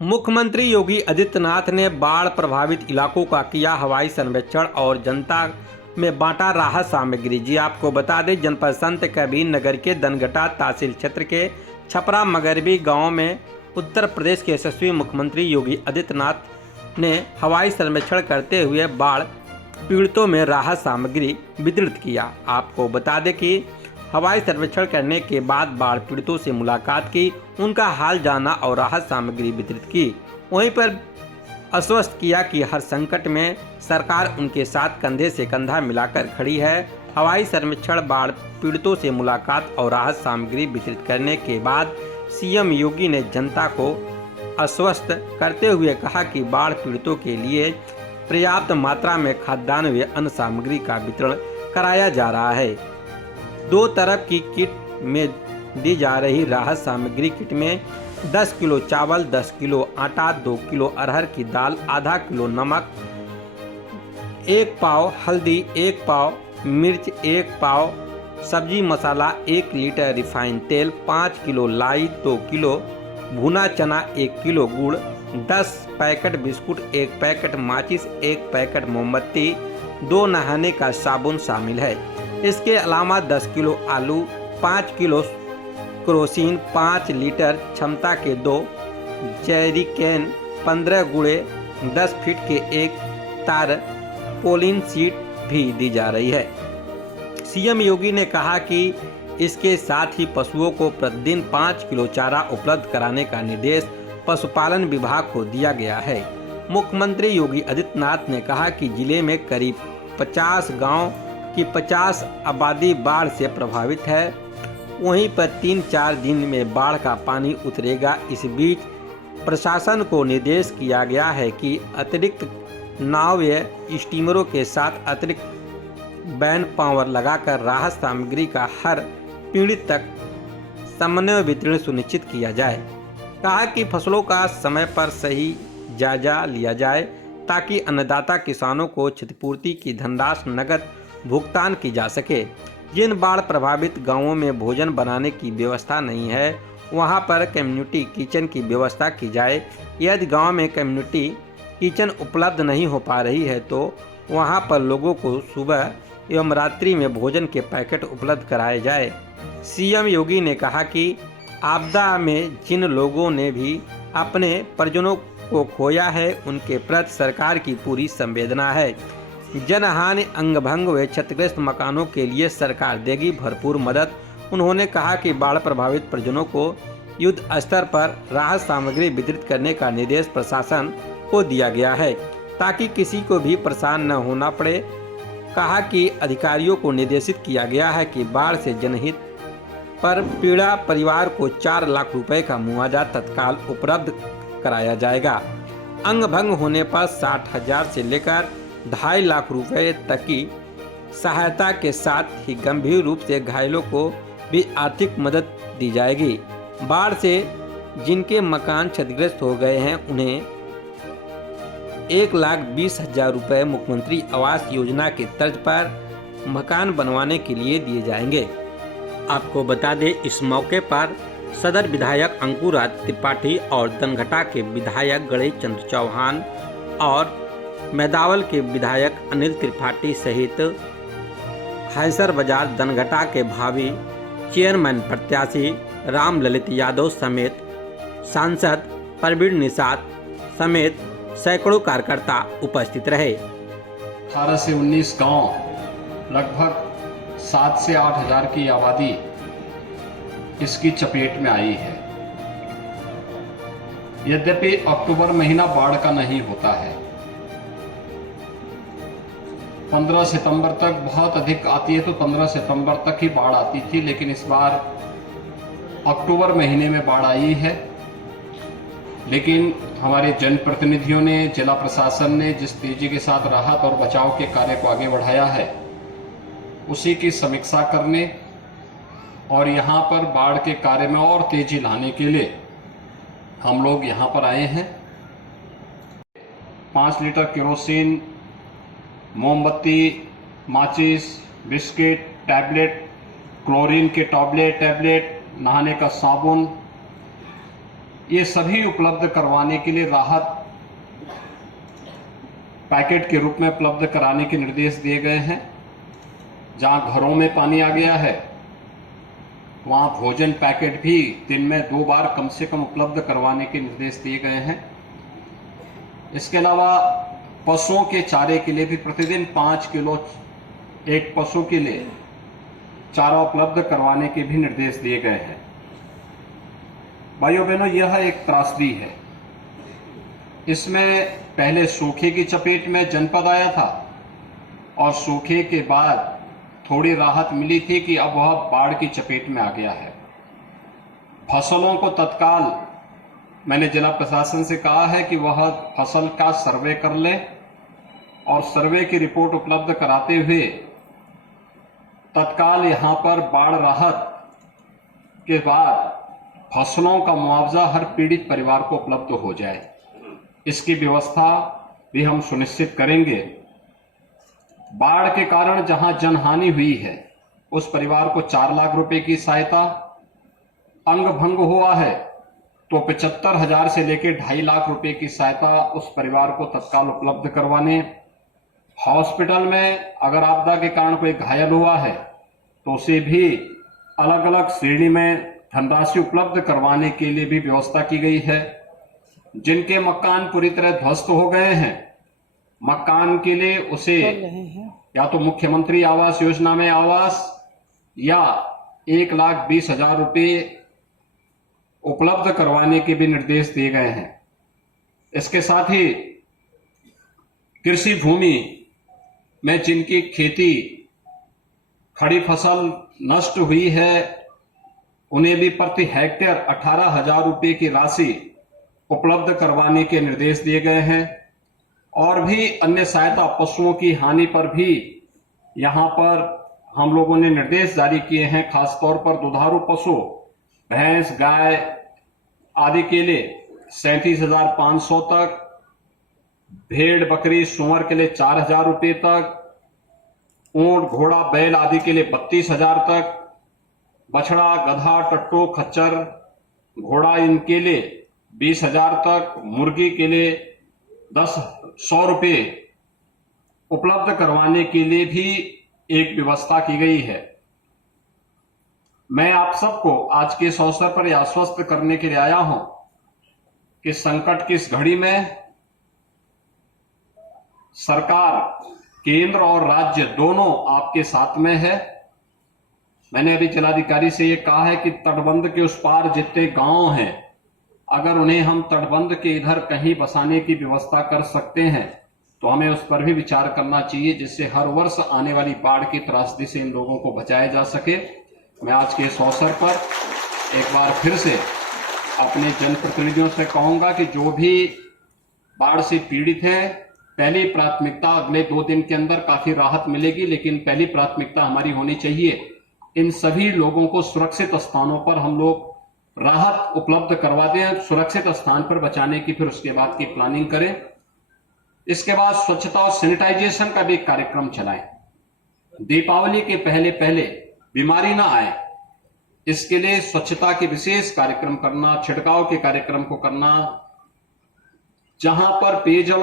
मुख्यमंत्री योगी आदित्यनाथ ने बाढ़ प्रभावित इलाकों का किया हवाई सर्वेक्षण और जनता में बांटा राहत सामग्री। जी आपको बता दें, जनपद संत कबीर नगर के दनघटा तहसील क्षेत्र के छपरा मगरबी गांव में उत्तर प्रदेश के यशस्वी मुख्यमंत्री योगी आदित्यनाथ ने हवाई सर्वेक्षण करते हुए बाढ़ पीड़ितों में राहत सामग्री वितरित किया। आपको बता दें कि हवाई सर्वेक्षण करने के बाद बाढ़ पीड़ितों से मुलाकात की, उनका हाल जाना और राहत सामग्री वितरित की। वहीं पर आश्वस्त किया कि हर संकट में सरकार उनके साथ कंधे से कंधा मिलाकर खड़ी है। हवाई सर्वेक्षण, बाढ़ पीड़ितों से मुलाकात और राहत सामग्री वितरित करने के बाद सीएम योगी ने जनता को आश्वस्त करते हुए कहा कि बाढ़ पीड़ितों के लिए पर्याप्त मात्रा में खाद्यान्न व अन्य सामग्री का वितरण कराया जा रहा है। 2 तरह की किट में दी जा रही राहत सामग्री किट में 10 किलो चावल, 10 किलो आटा, 2 किलो अरहर की दाल, आधा किलो नमक, 1 पाव हल्दी, 1 पाव मिर्च, 1 पाव सब्जी मसाला, 1 लीटर रिफाइंड तेल, 5 किलो लाई, 2 किलो भुना चना, 1 किलो गुड़, 10 पैकेट बिस्कुट, 1 पैकेट माचिस, 1 पैकेट मोमबत्ती, 2 नहाने का साबुन शामिल है। इसके अलावा 10 किलो आलू, 5 किलो क्रोसिन, 5 लीटर क्षमता के 2 जैरिकेन, 15 गुड़े, 10 फीट के 1 तार पोलिन सीट भी दी जा रही है। सीएम योगी ने कहा कि इसके साथ ही पशुओं को प्रतिदिन 5 किलो चारा उपलब्ध कराने का निर्देश पशुपालन विभाग को दिया गया है। मुख्यमंत्री योगी आदित्यनाथ ने कहा कि जिले में करीब 50 गांव की 50 आबादी बाढ़ से प्रभावित है। वहीं पर 3-4 दिन में बाढ़ का पानी उतरेगा। इस बीच प्रशासन को निर्देश किया गया है कि अतिरिक्त नाव या स्टीमरों के साथ अतिरिक्त बैन पावर लगाकर राहत सामग्री का हर पीड़ित तक समन्वय वितरण सुनिश्चित किया जाए। कहा कि फसलों का समय पर सही जायजा लिया जाए ताकि अन्नदाता किसानों को क्षतिपूर्ति की धनराशि नकद भुगतान की जा सके। जिन बाढ़ प्रभावित गांवों में भोजन बनाने की व्यवस्था नहीं है, वहां पर कम्युनिटी किचन की व्यवस्था की जाए। यदि गांव में कम्युनिटी किचन उपलब्ध नहीं हो पा रही है तो वहां पर लोगों को सुबह एवं रात्रि में भोजन के पैकेट उपलब्ध कराए जाए। सीएम योगी ने कहा कि आपदा में जिन लोगों ने भी अपने परिजनों को खोया है, उनके प्रति सरकार की पूरी संवेदना है। जनहानि, अंगभंग व क्षतिग्रस्त मकानों के लिए सरकार देगी भरपूर मदद। उन्होंने कहा कि बाढ़ प्रभावित परिजनों को युद्ध स्तर पर राहत सामग्री वितरित करने का निर्देश प्रशासन को दिया गया है ताकि किसी को भी परेशान न होना पड़े। कहा कि अधिकारियों को निर्देशित किया गया है कि बाढ़ से जनहित पर पीड़ा परिवार को 4 लाख रुपए का मुआवजा तत्काल उपलब्ध कराया जाएगा। अंग भंग होने पर 60,000 से लेकर 2.5 लाख रुपए तक की सहायता के साथ ही गंभीर रूप से घायलों को भी आर्थिक मदद दी जाएगी। बाढ़ से जिनके मकान क्षतिग्रस्त हो गए हैं उन्हें 1,20,000 रुपए मुख्यमंत्री आवास योजना के तर्ज पर मकान बनवाने के लिए दिए जाएंगे। आपको बता दें, इस मौके पर सदर विधायक अंकुराज त्रिपाठी और दनघटा के विधायक गणेश चंद्र चौहान और मैदावल के विधायक अनिल त्रिपाठी सहित हैसर बाजार दनघटा के भावी चेयरमैन प्रत्याशी राम ललित यादव समेत सांसद परवीन निषाद समेत सैकड़ों कार्यकर्ता उपस्थित रहे। 18 से 19 गांव, लगभग 7 से 8 हजार की आबादी इसकी चपेट में आई है। यद्यपि अक्टूबर महीना बाढ़ का नहीं होता है, 15 सितंबर तक बहुत अधिक आती है, तो 15 सितंबर तक ही बाढ़ आती थी, लेकिन इस बार अक्टूबर महीने में बाढ़ आई है। लेकिन हमारे जनप्रतिनिधियों ने, जिला प्रशासन ने जिस तेजी के साथ राहत और बचाव के कार्य को आगे बढ़ाया है, उसी की समीक्षा करने और यहाँ पर बाढ़ के कार्य में और तेजी लाने के लिए हम लोग यहाँ पर आए हैं। 5 लीटर केरोसिन, मोमबत्ती, माचिस, बिस्किट, टैबलेट, क्लोरीन के टैबलेट, नहाने का साबुन, ये सभी उपलब्ध करवाने के लिए राहत पैकेट के रूप में उपलब्ध कराने के निर्देश दिए गए हैं। जहां घरों में पानी आ गया है वहां भोजन पैकेट भी दिन में 2 बार कम से कम उपलब्ध करवाने के निर्देश दिए गए हैं। इसके अलावा पशुओं के चारे के लिए भी प्रतिदिन 5 किलो एक पशु के लिए चारा उपलब्ध करवाने के भी निर्देश दिए गए हैं। भाइयों बहनों, यह एक त्रासदी है। इसमें पहले सूखे की चपेट में जनपद आया था और सूखे के बाद थोड़ी राहत मिली थी कि अब वह बाढ़ की चपेट में आ गया है। फसलों को तत्काल मैंने जिला प्रशासन से कहा है कि वह फसल का सर्वे कर ले और सर्वे की रिपोर्ट उपलब्ध कराते हुए तत्काल यहां पर बाढ़ राहत के बाद फसलों का मुआवजा हर पीड़ित परिवार को उपलब्ध हो जाए, इसकी व्यवस्था भी हम सुनिश्चित करेंगे। बाढ़ के कारण जहां जनहानि हुई है उस परिवार को 4 लाख रुपए की सहायता, अंग भंग हुआ है तो 75,000 से लेकर 2.5 लाख रुपए की सहायता उस परिवार को तत्काल उपलब्ध करवाने, हॉस्पिटल में अगर आपदा के कारण कोई घायल हुआ है तो उसे भी अलग अलग श्रेणी में धनराशि उपलब्ध करवाने के लिए भी व्यवस्था की गई है। जिनके मकान पूरी तरह ध्वस्त हो गए हैं, मकान के लिए उसे या तो मुख्यमंत्री आवास योजना में आवास या 1,20,000 रुपए उपलब्ध करवाने के भी निर्देश दिए गए हैं। इसके साथ ही कृषि भूमि में जिनकी खेती खड़ी फसल नष्ट हुई है उन्हें भी प्रति हेक्टेयर 18,000 रुपए की राशि उपलब्ध करवाने के निर्देश दिए गए हैं। और भी अन्य सहायता, पशुओं की हानि पर भी यहां पर हम लोगों ने निर्देश जारी किए हैं। खासतौर पर दुधारू पशु भैंस गाय आदि के लिए 37,500 तक, भेड़ बकरी सूअर के लिए 4,000 रुपए तक, ऊंट घोड़ा बैल आदि के लिए 32,000 तक, बछड़ा गधा टट्टू खच्चर घोड़ा इनके लिए 20,000 तक, मुर्गी के लिए 100 रुपए उपलब्ध करवाने के लिए भी एक व्यवस्था की गई है। मैं आप सबको आज के इस अवसर पर यह आश्वस्त करने के लिए आया हूं कि संकट की इस घड़ी में सरकार केंद्र और राज्य दोनों आपके साथ में है। मैंने अभी जिलाधिकारी से यह कहा है कि तटबंध के उस पार जितने गांव हैं, अगर उन्हें हम तटबंध के इधर कहीं बसाने की व्यवस्था कर सकते हैं तो हमें उस पर भी विचार करना चाहिए, जिससे हर वर्ष आने वाली बाढ़ की त्रासदी से इन लोगों को बचाया जा सके। मैं आज के इस अवसर पर एक बार फिर से अपने जनप्रतिनिधियों से कहूंगा कि जो भी बाढ़ से पीड़ित है, पहली प्राथमिकता, अगले 2 दिन के अंदर काफी राहत मिलेगी, लेकिन पहली प्राथमिकता हमारी होनी चाहिए इन सभी लोगों को सुरक्षित स्थानों पर हम लोग राहत उपलब्ध करवा दें, सुरक्षित स्थान पर बचाने की फिर उसके बाद की प्लानिंग करें। इसके बाद स्वच्छता और सैनिटाइजेशन का भी कार्यक्रम चलाएं। दीपावली के पहले पहले बीमारी ना आए, इसके लिए स्वच्छता के विशेष कार्यक्रम करना, छिड़काव के कार्यक्रम को करना, जहां पर पेयजल